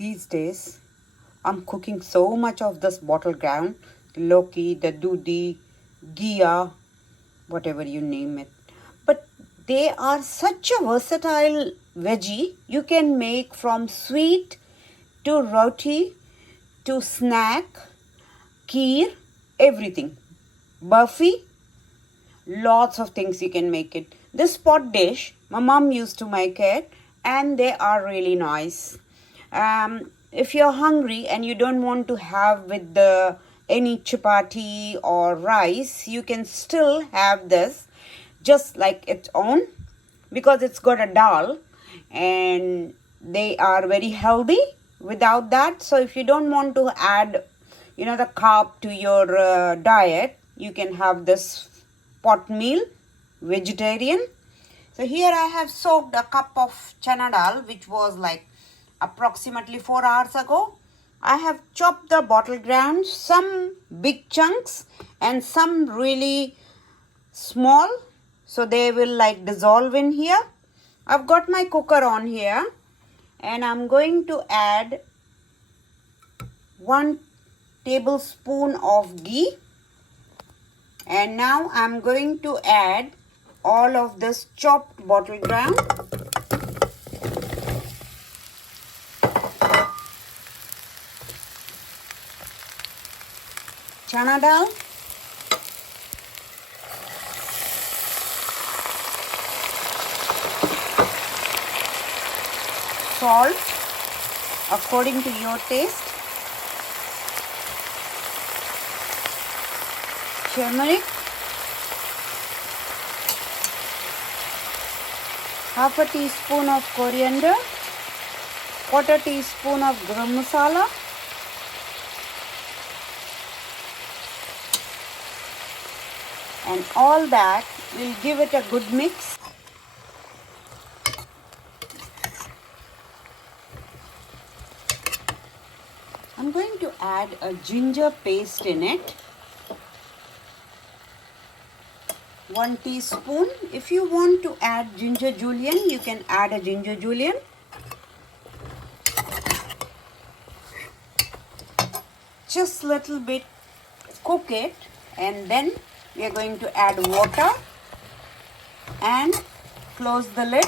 these days I'm cooking so much of this bottle ground, Lauki, the dudi, ghee, whatever you name it. But they are such a versatile veggie. You can make from sweet to roti to snack, kheer, everything. Burfi, lots of things you can make it. This pot dish, my mom used to make it, and they are really nice. If you're hungry and you don't want to have with the any chapati or rice, you can still have this just like its own, because it's got a dal and they are very healthy without that. So if you don't want to add the carb to your diet, you can have this pot meal, vegetarian. So here I have soaked a cup of chana dal, which was like approximately 4 hours ago. I have chopped the bottle grounds, some big chunks and some really small, so they will like dissolve in here. I've got my cooker on here and I'm going to add 1 tablespoon of ghee, and now I'm going to add all of this chopped bottle ground. Chana dal, salt according to your taste, turmeric, half a teaspoon of coriander, quarter teaspoon of garam masala, and all that will give it a good mix. I'm going to add a ginger paste in it, 1 teaspoon. If you want to add ginger julienne, you can add a ginger julienne. Just little bit cook it, and then we are going to add water and close the lid.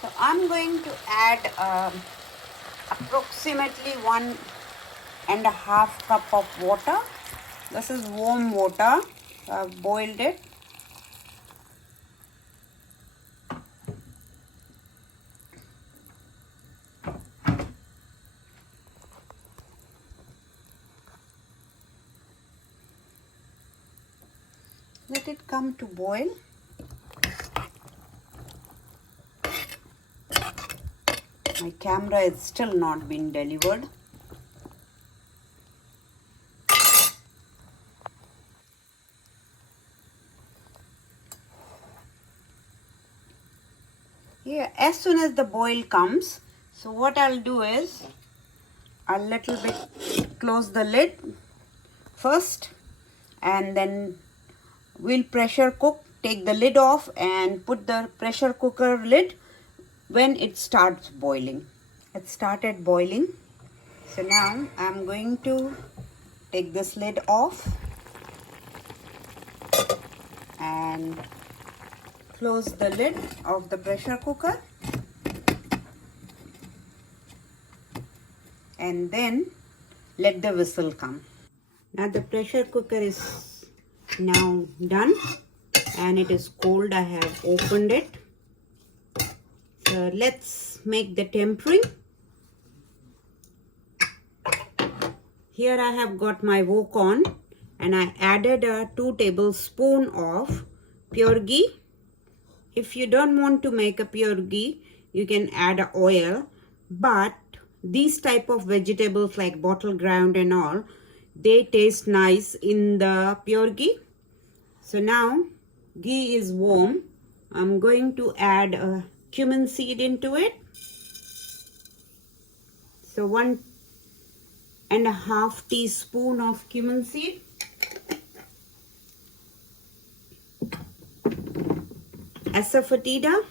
So I'm going to add approximately 1.5 cup of water. This is warm water. I've boiled it. Let it come to boil. My camera is still not been delivered. Here, as soon as the boil comes, so what I'll do is a little bit close the lid first, and then we'll pressure cook. Take the lid off and put the pressure cooker lid when it starts boiling. It started boiling, so now I'm going to take this lid off and close the lid of the pressure cooker, and then let the whistle come. Now the pressure cooker is now done and it is cold. I have opened it. So let's make the tempering. Here I have got my wok on and I added a 2 tablespoons of pure ghee. If you don't want to make a pure ghee, you can add a oil, but these type of vegetables like bottle ground and all, they taste nice in the pure ghee. So now ghee is warm. I'm going to add a cumin seed into it. So 1.5 teaspoons of cumin seed. asafoetida,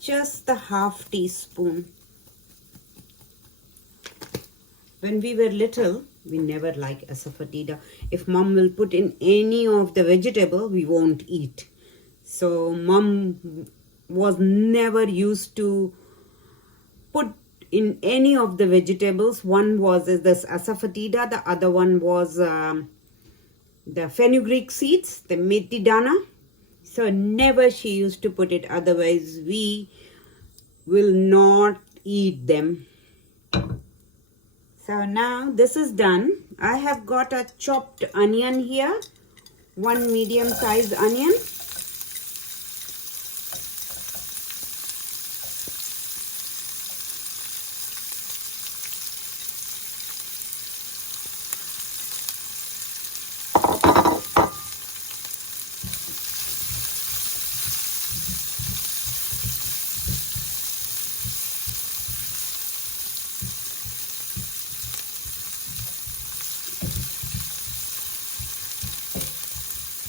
just the half teaspoon. When we were little, we never like asafoetida. If mom will put in any of the vegetable, we won't eat. So mom was never used to put in any of the vegetables. One was this asafoetida, the other one was the fenugreek seeds, the methi dana. So never she used to put it, otherwise we will not eat them. So now this is done. I have got a chopped onion here, one medium sized onion.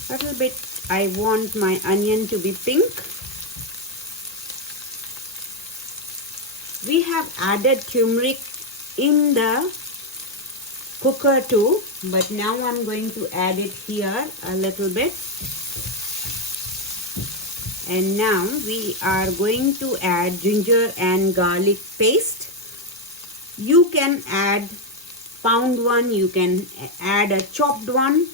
Little bit, I want my onion to be pink. We have added turmeric in the cooker too, but now I'm going to add it here a little bit. And now we are going to add ginger and garlic paste. You can add pound one, you can add a chopped one.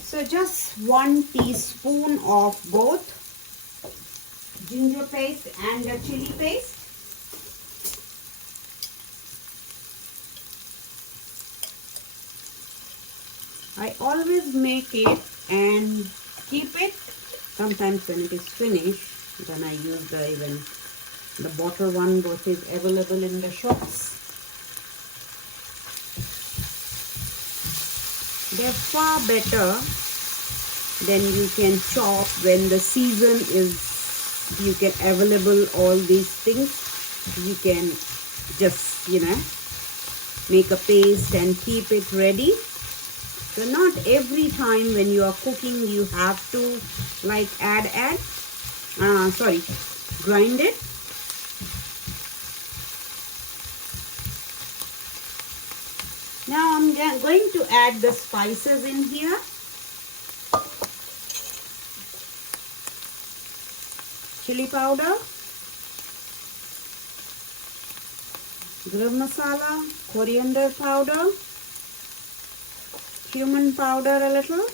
So just 1 teaspoon of both ginger paste and the chilli paste. I always make it and keep it. Sometimes when it is finished, then I use the bottle one which is available in the shops. They're far better than you can chop when the season is, you can available all these things. You can just, make a paste and keep it ready. So not every time when you are cooking you have to grind it. Now I'm going to add the spices in here. Chili powder, garam masala, coriander powder, cumin powder a little.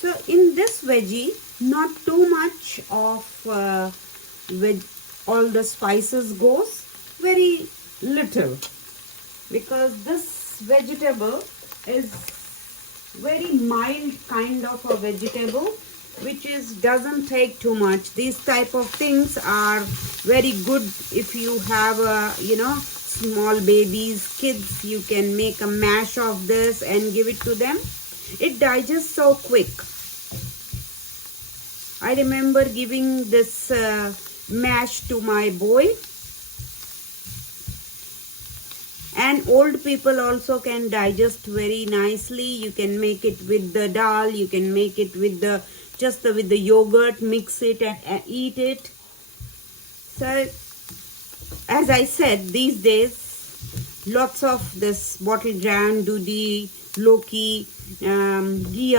So in this veggie, not too much of all the spices goes, very little, because this vegetable is very mild kind of a vegetable, which doesn't take too much. These type of things are very good if you have small babies, kids. You can make a mash of this and give it to them. It digests so quick. I remember giving this mash to my boy. And old people also can digest very nicely. You can make it with the dal, you can make it with the yogurt, mix it and eat it. So as I said, these days lots of this bottle ground dudi, Lauki, ghee,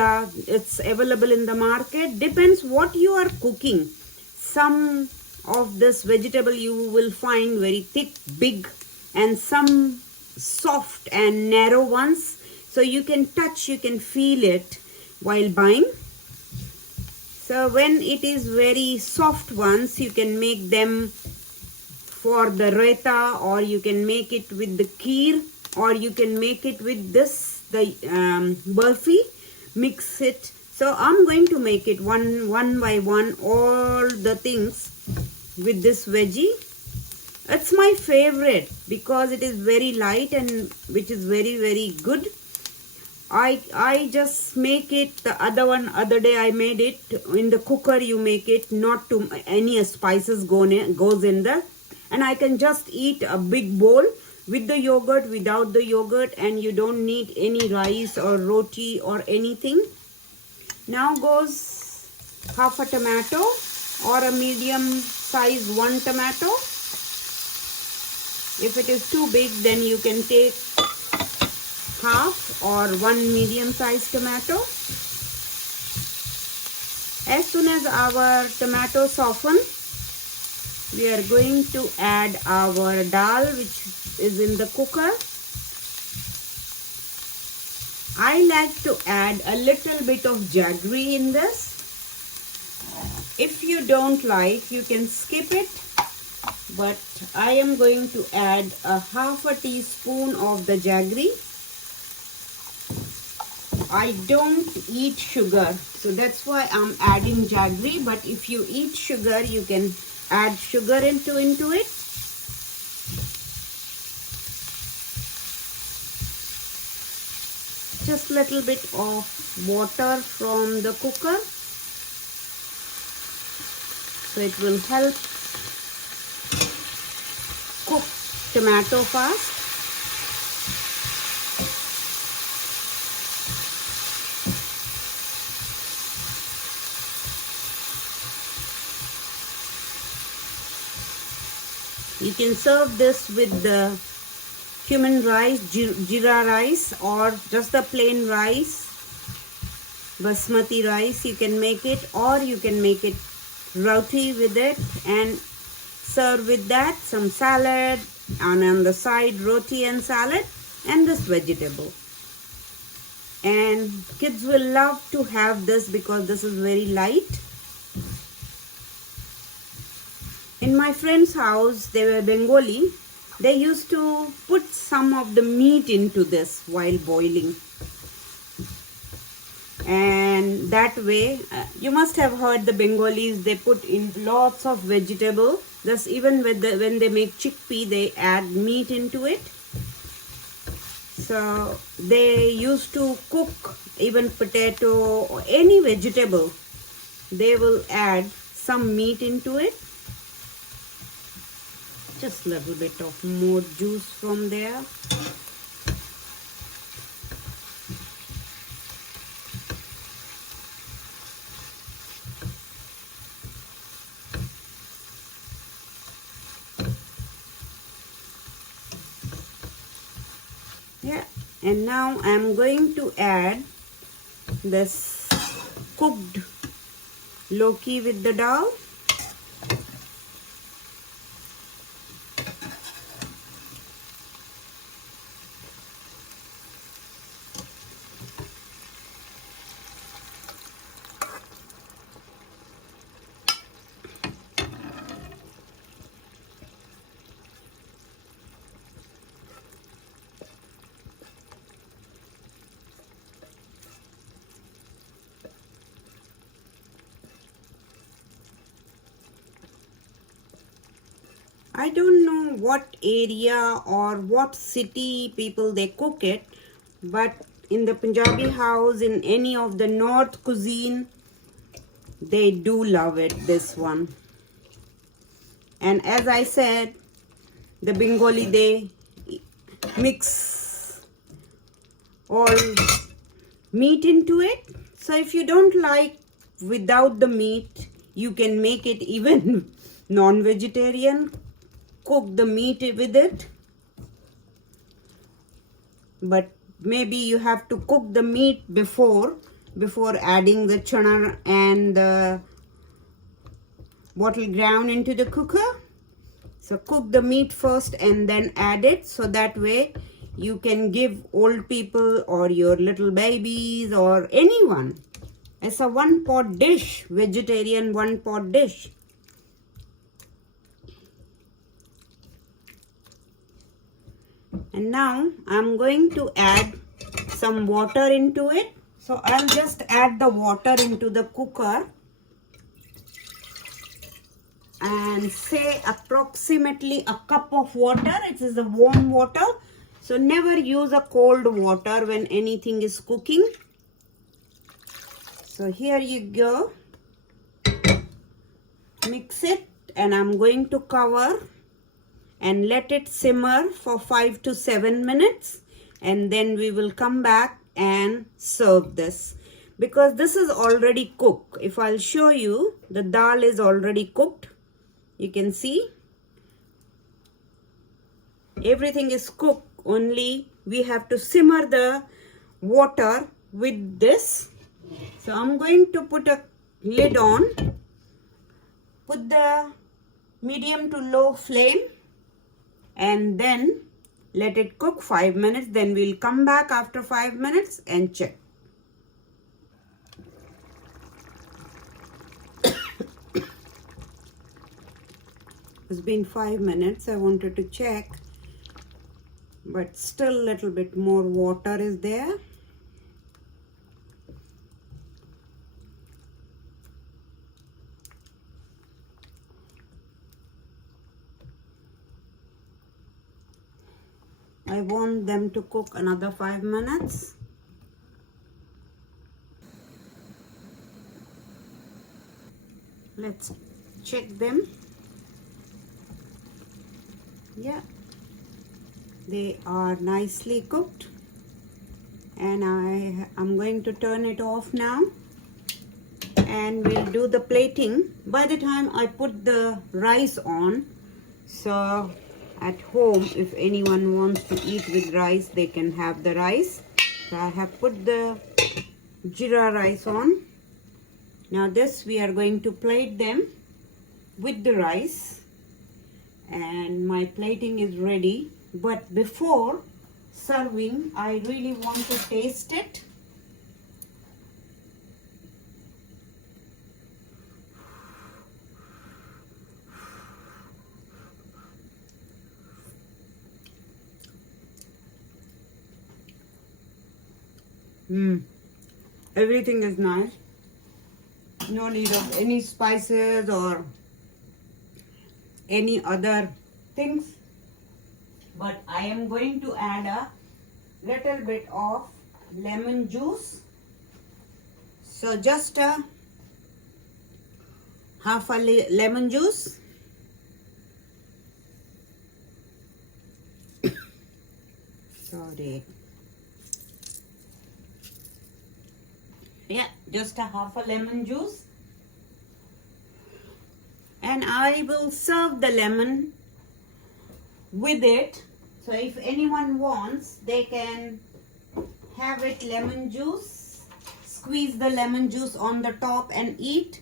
it's available in the market. Depends what you are cooking. Some of this vegetable you will find very thick, big, and some soft and narrow ones. So you can touch, you can feel it while buying. So when it is very soft ones, you can make them for the raita, or you can make it with the kheer, or you can make it with the burfi, mix it. So I'm going to make it one by one, all the things with this veggie. It's my favorite because it is very light and which is very, very good. I just make it. The other day I made it in the cooker. You make it, not to any spices goes in there, and I can just eat a big bowl with the yogurt, without the yogurt, and you don't need any rice or roti or anything. Now goes half a tomato or a medium size 1 tomato. If it is too big, then you can take half or 1 medium sized tomato. As soon as our tomato soften, we are going to add our dal, which is in the cooker. I like to add a little bit of jaggery in this. If you don't like, you can skip it, but I am going to add a half a teaspoon of the jaggery. I don't eat sugar, so that's why I'm adding jaggery, but if you eat sugar, you can add sugar into it. Just little bit of water from the cooker, so it will help cook tomato fast. You can serve this with the cumin rice, jeera rice, or just the plain rice, basmati rice. You can make it, or you can make it roti with it and serve with that some salad, and on the side roti and salad and this vegetable. And kids will love to have this because this is very light. In my friend's house, they were Bengali. They used to put some of the meat into this while boiling. And that way, you must have heard the Bengalis, they put in lots of vegetable. Thus, even with when they make chickpea, they add meat into it. So they used to cook even potato or any vegetable. They will add some meat into it. Just a little bit of more juice from there. Yeah, and now I'm going to add this cooked Lauki with the dal. I don't know what area or what city people they cook it, but in the Punjabi house, in any of the North cuisine, they do love it, this one. And as I said, the Bengali, they mix all meat into it. So if you don't like without the meat, you can make it even non-vegetarian. Cook the meat with it, but maybe you have to cook the meat before adding the chana and the bottle ground into the cooker. So cook the meat first and then add it, so that way you can give old people or your little babies or anyone. It's a one-pot dish, vegetarian one-pot dish. And now I'm going to add some water into it. So I'll just add the water into the cooker and say approximately a cup of water. It is the warm water. So never use a cold water when anything is cooking. So here you go. Mix it, and I'm going to cover and let it simmer for 5 to 7 minutes, and then we will come back and serve this, because this is already cooked. If I'll show you, the dal is already cooked. You can see everything is cooked, only we have to simmer the water with this. So I'm going to put a lid on, put the medium to low flame, and then let it cook 5 minutes. Then we'll come back after 5 minutes and check. It's been 5 minutes. I wanted to check, but still a little bit more water is there. I want them to cook another 5 minutes. Let's check them. Yeah, they are nicely cooked, and I'm going to turn it off now, and we'll do the plating by the time I put the rice on. So at home, if anyone wants to eat with rice, they can have the rice. So I have put the jeera rice on. Now this, we are going to plate them with the rice, and my plating is ready. But before serving, I really want to taste it. Everything is nice. No need of any spices or any other things. But I am going to add a little bit of lemon juice. So just a half a lemon juice. Sorry. Yeah, just a half a lemon juice. And I will serve the lemon with it. So if anyone wants, they can have it lemon juice. Squeeze the lemon juice on the top and eat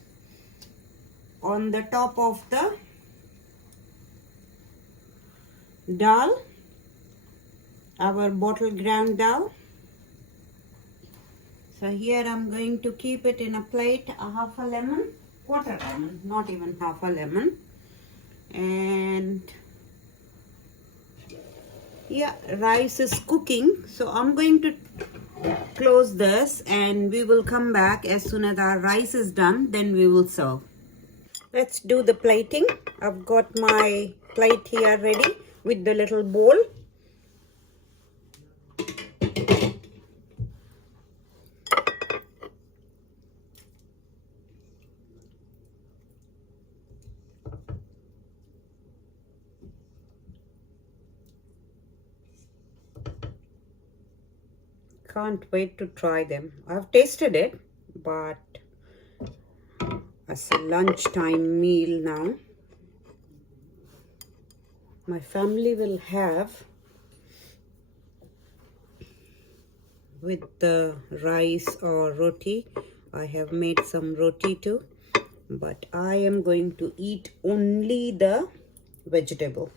on the top of the dal, our bottle ground dal. So here I'm going to keep it in a plate, a half a lemon, quarter lemon, not even half a lemon. And yeah, rice is cooking. So I'm going to close this, and we will come back as soon as our rice is done, then we will serve. Let's do the plating. I've got my plate here ready with the little bowl. Can't wait to try them. I've tasted it, but it's a lunchtime meal now. My family will have with the rice or roti. I have made some roti too, but I am going to eat only the vegetable.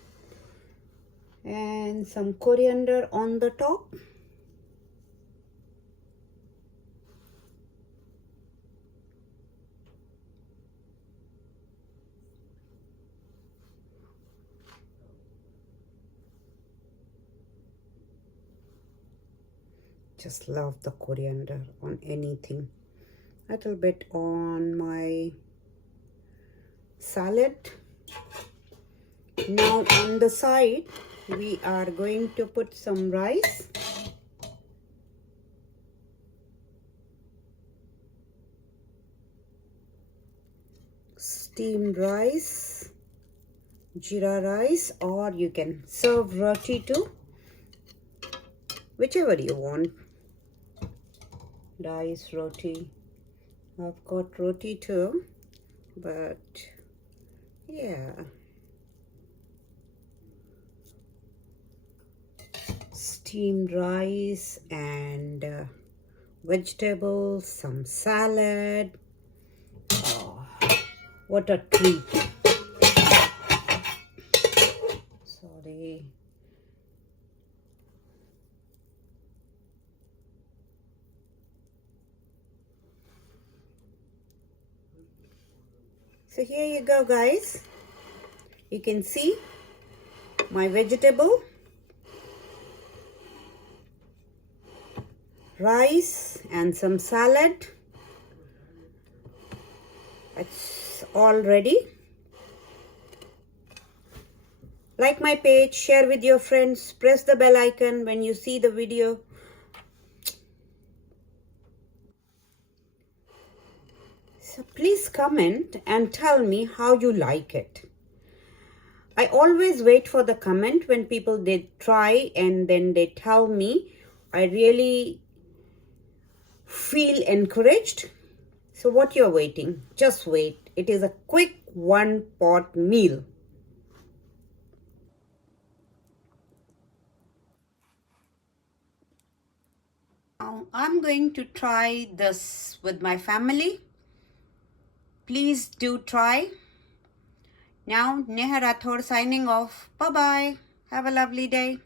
And some coriander on the top. Just love the coriander on anything. A little bit on my salad. Now on the side, we are going to put some rice. Steamed rice, jeera rice, or you can serve roti too, whichever you want. Rice, roti. I've got roti too, but yeah. Steamed rice and vegetables, some salad. Oh, what a treat. Sorry. So here you go, guys. You can see my vegetable, rice and some salad. It's all ready. Like my page, share with your friends, press the bell icon when you see the video. So please comment and tell me how you like it. I always wait for the comment when people they try and then they tell me. I really feel encouraged. So what you're waiting? Just wait. It is a quick one-pot meal. Now I'm going to try this with my family. Please do try. Now Neha Rathod signing off. Bye-bye. Have a lovely day.